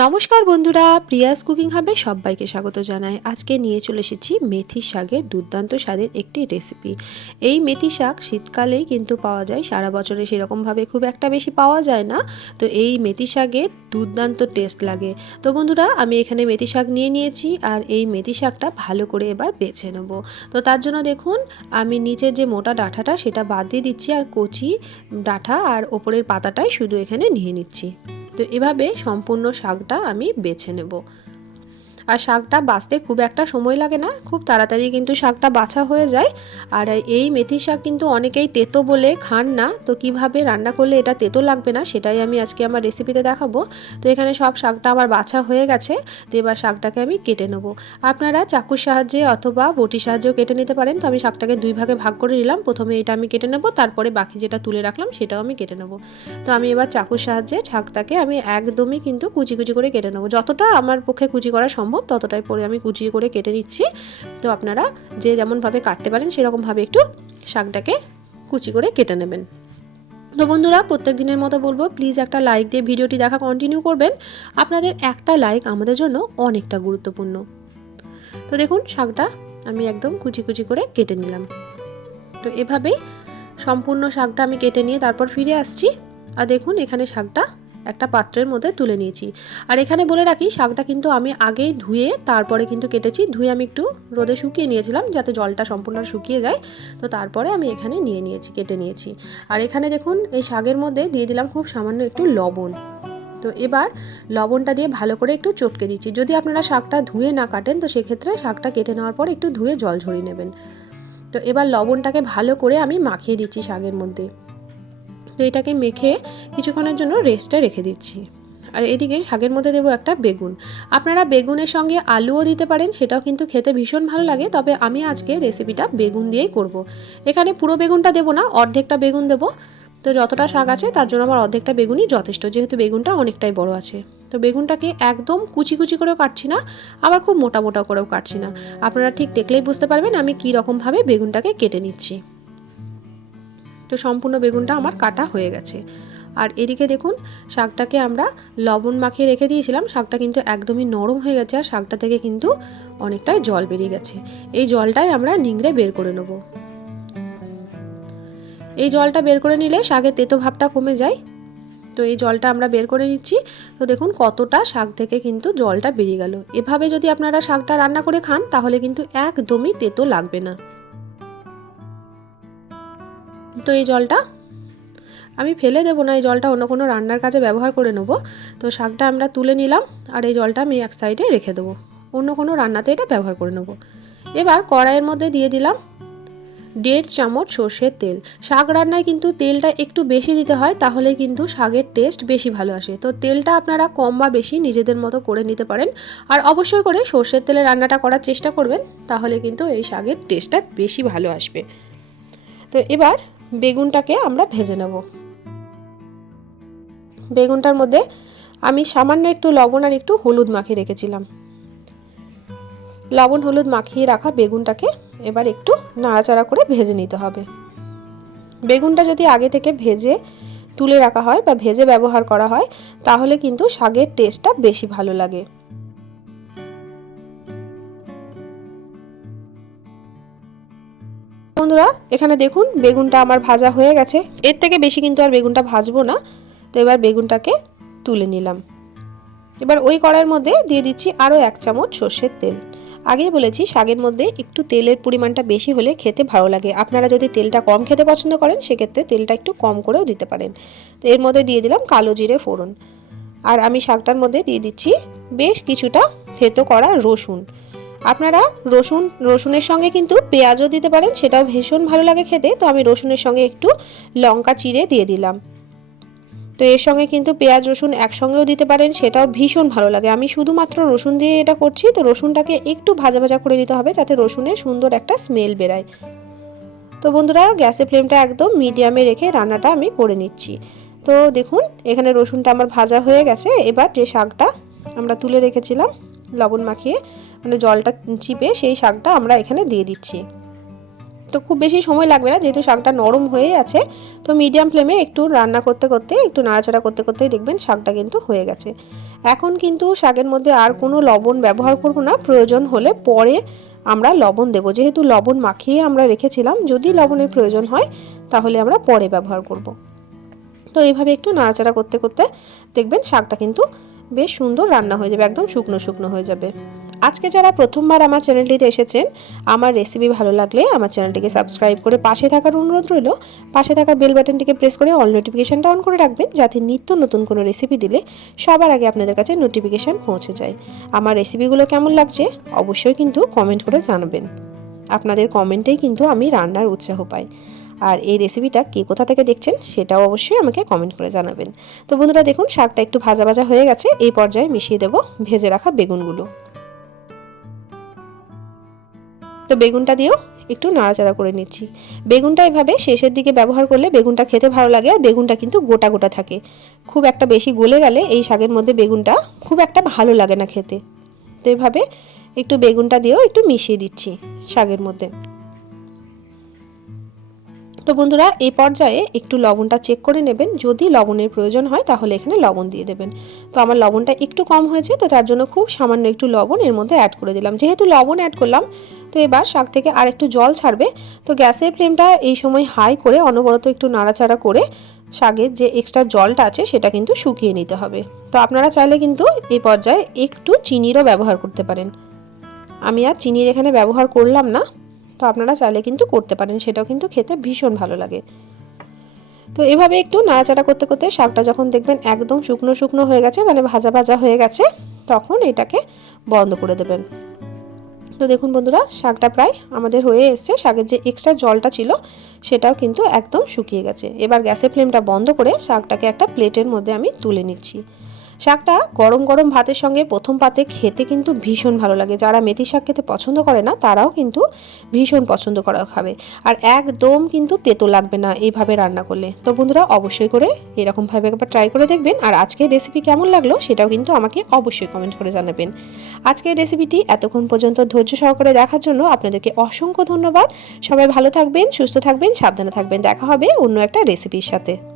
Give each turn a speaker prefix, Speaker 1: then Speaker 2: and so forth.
Speaker 1: নমস্কার বন্ধুরা, Prius cooking হাবে সবাইকে স্বাগত জানাই। আজকে নিয়ে চলে এসেছি মেথি শাকের দুর্দান্ত স্বাদের একটি রেসিপি। এই মেথি শাক শীতকালেই কিন্তু পাওয়া যায়, সারা বছরে সেরকমভাবে খুব একটা বেশি পাওয়া যায় না। তো এই মেথি শাকের দুর্দান্ত টেস্ট লাগে। তো বন্ধুরা, আমি এখানে মেথি শাক নিয়ে নিয়েছি আর এই মেথি শাকটা ভালো করে এবার বেছে নেব। তো তার জন্য দেখুন, আমি নিচের যে মোটা ডাঁটাটা সেটা বাদ দিয়ে দিচ্ছি আর কচি ডাঁটা আর ওপরের পাতাটাই শুধু এখানে নিয়ে নিচ্ছি। তো এভাবে সম্পূর্ণ শাকটা আমি বেছে নেব। আর শাকটা বাঁচতে খুব একটা সময় লাগে না, খুব তাড়াতাড়ি কিন্তু শাকটা বাছা হয়ে যায়। আর এই মেথি শাক কিন্তু অনেকেই তেতো বলে খান না, তো কীভাবে রান্না করলে এটা তেতো লাগবে না সেটাই আমি আজকে আমার রেসিপিতে দেখাবো। তো এখানে সব শাকটা আমার বাছা হয়ে গেছে, তো এবার শাকটাকে আমি কেটে নেব। আপনারা চাকুর সাহায্যে অথবা বটির সাহায্যেও কেটে নিতে পারেন, তো আমি শাকটাকে দুই ভাগে ভাগ করে নিলাম। প্রথমে এটা আমি কেটে নেব, তারপরে বাকি যেটা তুলে রাখলাম সেটাও আমি কেটে নেব। তো আমি এবার চাকুর সাহায্যে শাকটাকে আমি একদমই কিন্তু কুচি কুচি করে কেটে নেব। যতটা আমার পক্ষে কুচি করা সম্ভব ততটাই পরে আমি কুচিয়ে করে কেটে নিচ্ছি। তো আপনারা যে যেমনভাবে কাটতে পারেন, সেরকমভাবে একটু শাকটাকে কুচি করে কেটে নেবেন। তো বন্ধুরা, প্রত্যেক দিনের মতো বলব প্লিজ একটা লাইক দিয়ে ভিডিওটি দেখা কন্টিনিউ করবেন। আপনাদের একটা লাইক আমাদের জন্য অনেকটা গুরুত্বপূর্ণ। তো দেখুন, শাকটা আমি একদম কুচি কুচি করে কেটে নিলাম। তো এভাবেই সম্পূর্ণ শাকটা আমি কেটে নিয়ে তারপর ফিরে আসছি। আর দেখুন, এখানে শাকটা একটা পাত্রের মধ্যে তুলে নিয়েছি। আর এখানে বলে রাখি, শাকটা কিন্তু আমি আগেই ধুয়ে, তারপরে কিন্তু কেটেছি। ধুয়ে আমি একটু রোদে শুকিয়ে নিয়েছিলাম যাতে জলটা সম্পূর্ণ শুকিয়ে যায়। তো তারপরে আমি এখানে নিয়ে নিয়েছি, কেটে নিয়েছি। আর এখানে দেখুন, এই শাকের মধ্যে দিয়ে দিলাম খুব সামান্য একটু লবণ। তো এবার লবণটা দিয়ে ভালো করে একটু চটকে দিচ্ছি। যদি আপনারা শাকটা ধুয়ে না কাটেন, তো সেক্ষেত্রে শাকটা কেটে নেওয়ার পর একটু ধুয়ে জল ঝরিয়ে নেবেন। তো এবার লবণটাকে ভালো করে আমি মাখিয়ে দিচ্ছি শাকের মধ্যে। তো এটাকে মেখে কিছুক্ষণের জন্য রেস্টে রেখে দিচ্ছি। আর এদিকে শাকের মধ্যে দেবো একটা বেগুন। আপনারা বেগুনের সঙ্গে আলুও দিতে পারেন, সেটাও কিন্তু খেতে ভীষণ ভালো লাগে, তবে আমি আজকে রেসিপিটা বেগুন দিয়েই করব। এখানে পুরো বেগুনটা দেবো না, অর্ধেকটা বেগুন দেবো। তো যতটা শাক আছে, তার জন্য আমার অর্ধেকটা বেগুনই যথেষ্ট, যেহেতু বেগুনটা অনেকটাই বড় আছে। তো বেগুনটাকে একদম কুচি কুচি করেও কাটছি না, আবার খুব মোটা মোটা করেও কাটছি না। আপনারা ঠিক দেখলেই বুঝতে পারবেন আমি কী রকমভাবে বেগুনটাকে কেটে নিচ্ছি। তো সম্পূর্ণ বেগুনটা আমার কাটা হয়ে গেছে। আর এদিকে দেখুন, শাকটাকে আমরা লবণ মাখিয়ে রেখে দিয়েছিলাম। শাকটা কিন্তু একদমই নরম হয়ে গেছে আর শাকটা থেকে কিন্তু অনেকটাই জল বেরিয়ে গেছে। এই জলটাই আমরা নিংড়ে বের করে নেব। এই জলটা বের করে নিলে শাকের তেতো ভাবটা কমে যায়। তো এই জলটা আমরা বের করে নিচ্ছি। তো দেখুন কতটা শাক থেকে কিন্তু জলটা বেরিয়ে গেল। এভাবে যদি আপনারা শাকটা রান্না করে খান, তাহলে কিন্তু একদমই তেতো লাগবে না। তো এই জলটা আমি ফেলে দেবো না, এই জলটা অন্য কোনো রান্নার কাজে ব্যবহার করে নেব। তো শাকটা আমরা তুলে নিলাম আর এই জলটা আমি এক সাইডে রেখে দেবো। অন্য কোনো রান্নাতে এটা ব্যবহার করে নেব। এবার কড়াইয়ের মধ্যে দিয়ে দিলাম দেড় চামচ সর্ষের তেল। শাক রান্নায় কিন্তু তেলটা একটু বেশি দিতে হয়, তাহলে কিন্তু শাকের টেস্ট বেশি ভালো আসে। তো তেলটা আপনারা কম বা বেশি নিজেদের মতো করে নিতে পারেন। আর অবশ্যই করে সর্ষের তেলে রান্নাটা করার চেষ্টা করবেন, তাহলে কিন্তু এই শাকের টেস্টটা বেশি ভালো আসবে। তো এবার বেগুনটাকে আমরা ভেজে নেব। বেগুনটার মধ্যে আমি সামান্য একটু লবণ আর একটু হলুদ মাখিয়ে রেখেছিলাম। লবণ হলুদ মাখিয়ে রাখা বেগুনটাকে এবার একটু নাড়াচাড়া করে ভেজে নিতে হবে। বেগুনটা যদি আগে থেকে ভেজে তুলে রাখা হয় বা ভেজে ব্যবহার করা হয়, তাহলে কিন্তু শাকের টেস্টটা বেশি ভালো লাগে। বন্ধুরা, এখানে দেখুন বেগুনটা আমার ভাজা হয়ে গেছে। এর থেকে বেশি কিন্তু আর বেগুনটা ভাজবো না। তো এবার বেগুনটাকে তুলে নিলাম। এবার ওই কড়াইয়ের মধ্যে দিয়ে দিচ্ছি আরও এক চামচ সর্ষের তেল। আগেই বলেছি, শাকের মধ্যে একটু তেলের পরিমাণটা বেশি হলে খেতে ভালো লাগে। আপনারা যদি তেলটা কম খেতে পছন্দ করেন, সেক্ষেত্রে তেলটা একটু কম করেও দিতে পারেন। তো এর মধ্যে দিয়ে দিলাম কালো জিরে ফোড়ন। আর আমি শাকটার মধ্যে দিয়ে দিচ্ছি বেশ কিছুটা থেতো করা রসুন। আপনারা রসুন, রসুনের সঙ্গে কিন্তু পেঁয়াজও দিতে পারেন, সেটাও ভীষণ ভালো লাগে খেতে। তো আমি রসুনের সঙ্গে একটু লঙ্কা চিড়ে দিয়ে দিলাম। তো এর সঙ্গে কিন্তু পেঁয়াজ, রসুন একসঙ্গেও দিতে পারেন, সেটাও ভীষণ ভালো লাগে। আমি শুধুমাত্র রসুন দিয়ে এটা করছি, তো রসুনটাকে একটু ভাজা ভাজা করে নিতে হবে, যাতে রসুনের সুন্দর একটা স্মেল বেরায়। তো বন্ধুরা, গ্যাসের ফ্লেমটা একদম মিডিয়ামে রেখে রান্নাটা আমি করে নিচ্ছি। তো দেখুন, এখানে রসুনটা আমার ভাজা হয়ে গেছে। এবার যে শাকটা আমরা তুলে রেখেছিলাম লবণ মাখিয়ে মানে জলটা চিপে সেই শাকটা আমরা এখানে দিয়ে দিচ্ছি। তো খুব বেশি সময় লাগবে না, যেহেতু শাকটা নরম হয়ে আছে, তো মিডিয়াম ফ্লেমে একটু রান্না করতে করতে, একটু নাড়াচাড়া করতে করতেই দেখবেন শাকটা কিন্তু হয়ে গেছে। এখন কিন্তু শাকের মধ্যে আর কোনো লবণ ব্যবহার করব না, প্রয়োজন হলে পরে আমরা লবণ দেবো। যেহেতু লবণ মাখিয়ে আমরা রেখেছিলাম, যদি লবণের প্রয়োজন হয়, তাহলে আমরা পরে ব্যবহার করব। তো এইভাবে একটু নাড়াচাড়া করতে করতে দেখবেন শাকটা কিন্তু বেশ সুন্দর রান্না হয়ে যাবে, একদম শুকনো শুকনো হয়ে যাবে। আজকে যারা প্রথমবার আমার চ্যানেলটিতে এসেছেন, আমার রেসিপি ভালো লাগলে আমার চ্যানেলটিকে সাবস্ক্রাইব করে পাশে থাকার অনুরোধ রইল। পাশে থাকা বেল বাটনটিকে প্রেস করে অল নোটিফিকেশানটা অন করে রাখবেন, যাতে নিত্য নতুন কোনো রেসিপি দিলে সবার আগে আপনাদের কাছে নোটিফিকেশান পৌঁছে যায়। আমার রেসিপিগুলো কেমন লাগছে, অবশ্যই কিন্তু কমেন্ট করে জানাবেন। আপনাদের কমেন্টেই কিন্তু আমি রান্নার উৎসাহ পাই। আর এই রেসিপিটা কে কোথা থেকে দেখছেন সেটাও অবশ্যই আমাকে কমেন্ট করে জানাবেন। তো বন্ধুরা দেখুন, শাকটা একটু ভাজা ভাজা হয়ে গেছে, এই পর্যায়ে মিশিয়ে দেব ভেজে রাখা বেগুনগুলো। তো বেগুনটা দিয়েও একটু নাড়াচাড়া করে নিচ্ছি। বেগুনটা এভাবে শেষের দিকে ব্যবহার করলে বেগুনটা খেতে ভালো লাগে আর বেগুনটা কিন্তু গোটা গোটা থাকে। খুব একটা বেশি গলে গেলে এই শাকের মধ্যে বেগুনটা খুব একটা ভালো লাগে না খেতে। তো এভাবে একটু বেগুনটা দিয়েও একটু মিশিয়ে দিচ্ছি শাকের মধ্যে। তো বন্ধুরা, এই পর্যায়ে একটু লবণটা চেক করে নেবেন। যদি লবণের প্রয়োজন হয়, তাহলে এখানে লবণ দিয়ে দেবেন। তো আমার লবণটা একটু কম হয়েছে, তো তার জন্য খুব সামান্য একটু লবণ এর মধ্যে অ্যাড করে দিলাম। যেহেতু লবণ অ্যাড করলাম, তো এবার শাক থেকে আর একটু জল ছাড়বে। তো গ্যাসের ফ্লেমটা এই সময় হাই করে, অনবরত একটু নাড়াচাড়া করে শাকের যে এক্সট্রা জলটা আছে, সেটা কিন্তু শুকিয়ে নিতে হবে। তো আপনারা চাইলে কিন্তু এই পর্যায়ে একটু চিনিরও ব্যবহার করতে পারেন। আমি আর চিনির এখানে ব্যবহার করলাম না। তো আপনারা চাইলে কিন্তু করতে পারেন, সেটাও কিন্তু খেতে ভীষণ ভালো লাগে। তো এভাবে একটু নাড়াচাড়া করতে করতে শাকটা যখন দেখবেন একদম শুকনো শুকনো হয়ে গেছে মানে ভাজা ভাজা হয়ে গেছে, তখন এটাকে বন্ধ করে দেবেন। তো দেখুন বন্ধুরা, শাকটা প্রায় আমাদের হয়ে এসছে, শাকের যে এক্সট্রা জলটা ছিল সেটাও কিন্তু একদম শুকিয়ে গেছে। এবার গ্যাসের ফ্লেমটা বন্ধ করে শাকটাকে একটা প্লেটের মধ্যে আমি তুলে নিচ্ছি। শাকটা গরম গরম ভাতের সঙ্গে প্রথম পাতে খেতে কিন্তু ভীষণ ভালো লাগে। যারা মেথি শাক খেতে পছন্দ করে না, তারাও কিন্তু ভীষণ পছন্দ করা খাবে। আর একদম কিন্তু তেতো লাগবে না এইভাবে রান্না করলে। তো বন্ধুরা, অবশ্যই করে এরকমভাবে একবার ট্রাই করে দেখবেন। আর আজকের রেসিপি কেমন লাগল সেটাও কিন্তু আমাকে অবশ্যই কমেন্ট করে জানাবেন। আজকের রেসিপিটি এতক্ষণ পর্যন্ত ধৈর্য সহকারে দেখার জন্য আপনাদেরকে অসংখ্য ধন্যবাদ। সবাই ভালো থাকবেন, সুস্থ থাকবেন, সাবধানে থাকবেন। দেখা হবে অন্য একটা রেসিপির সাথে।